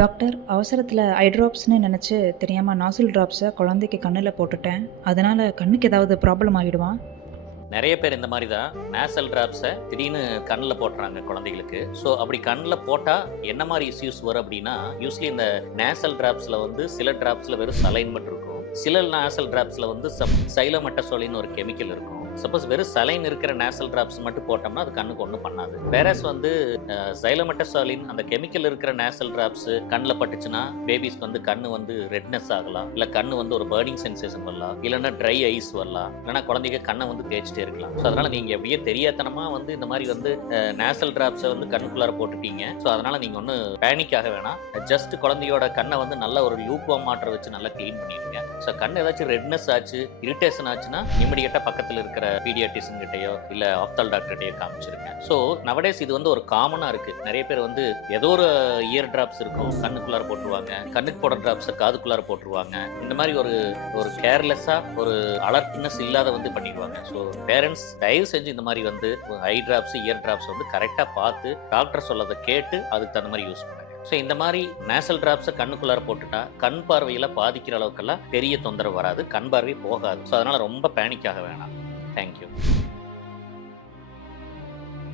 Doctor, அவசரத்தில் ஐ ட்ராப்ஸ்னு நினச்சி தெரியாமல் நாசில் ட்ராப்ஸை குழந்தைக்கு கண்ணில் போட்டுட்டேன். அதனால் கண்ணுக்கு ஏதாவது ப்ராப்ளம் ஆகிடுமா? நிறைய பேர் இந்த மாதிரி தான் நேசல் டிராப்ஸை திடீர்னு கண்ணில் போட்டுறாங்க குழந்தைகளுக்கு. ஸோ அப்படி கண்ணில் போட்டால் என்ன மாதிரி இஷ்யூஸ் வரும் அப்படின்னா, யூஸ்வலி இந்த நேசல் டிராப்ஸில் வந்து சில டிராப்ஸில் வெறும் சலைன் மட்டும் இருக்கும், சில நேசல் டிராப்ஸில் வந்து சைலோமெட்டசோலின்னு ஒரு கெமிக்கல் இருக்கும். சப்போஸ் வெறும் சலைன் இருக்கிற நேசல் டிராப்ஸ் மட்டும் போட்டோம்னா அது கண்ணுக்கு ஒன்றும் பண்ணாது. வேறஸ் வந்து சைலோமெட்டசாலின் அந்த கெமிக்கல் இருக்கிற நேசல் டிராப்ஸ் கண்ணில் பட்டுச்சுன்னா பேபிஸ்க்கு வந்து கண்ணு வந்து ரெட்னஸ் ஆகலாம், இல்லை கண்ணு வந்து ஒரு பர்னிங் சென்சேஷன் வரலாம், இல்லைன்னா ட்ரை ஐஸ் வரலாம், இல்லைன்னா குழந்தைங்க கண்ணை வந்து தேய்ச்சிட்டே இருக்கலாம். ஸோ அதனால நீங்கள் எப்படியே தெரியாதனமாக வந்து இந்த மாதிரி வந்து நேசல் டிராப்ஸை வந்து கண்ணுக்குள்ளார போட்டுட்டீங்க. ஸோ அதனால நீங்கள் ஒன்றும் பேனிக் ஆக வேணாம். ஜஸ்ட் குழந்தையோட கண்ணை வந்து நல்ல ஒரு லியூக் வார்ம் வாட்டர் வச்சு நல்லா க்ளீன் பண்ணிடுங்க. ஸோ கண் ஏதாச்சும் ரெட்னஸ் ஆச்சு, இரிட்டேஷன் ஆச்சுன்னா இமிடியேட்டாக பக்கத்தில் இருக்கிற பீடியாட்டிஷன் கிட்டயோ இல்ல ஆப்தால் டாக்டர்கிட்டயோ காமிச்சிருக்கேன். ஸோ நவடேஸ் இது வந்து ஒரு காமனா இருக்கு. நிறைய பேர் வந்து ஏதோ ஒரு இயர் டிராப்ஸ் இருக்கும் கண்ணுக்குள்ளார போட்டுருவாங்க, கண்ணுக்கு போடுற டிராப்ஸை காதுக்குள்ளார போட்டுருவாங்க. இந்த மாதிரி ஒரு கேர்லெஸ்ஸா ஒரு அலர்ட்னஸ் இல்லாத வந்து பண்ணிடுவாங்க. ஸோ பேரண்ட்ஸ் தயவு செஞ்சு இந்த மாதிரி வந்து ஐ டிராப்ஸ் இயர் டிராப்ஸ் வந்து கரெக்டாக பார்த்து டாக்டர் சொல்லதை கேட்டு அதுக்கு தகுந்த மாதிரி யூஸ் பண்ணுங்க. ஸோ இந்த மாதிரி நேசல் டிராப்ஸை கண்ணுக்குள்ளார போட்டுட்டா கண் பார்வையில் பாதிக்கிற அளவுக்கெல்லாம் பெரிய தொந்தரவு வராது, கண் பார்வை போகாது. ஸோ அதனால ரொம்ப பேனிக் ஆக வேணாம். Thank you.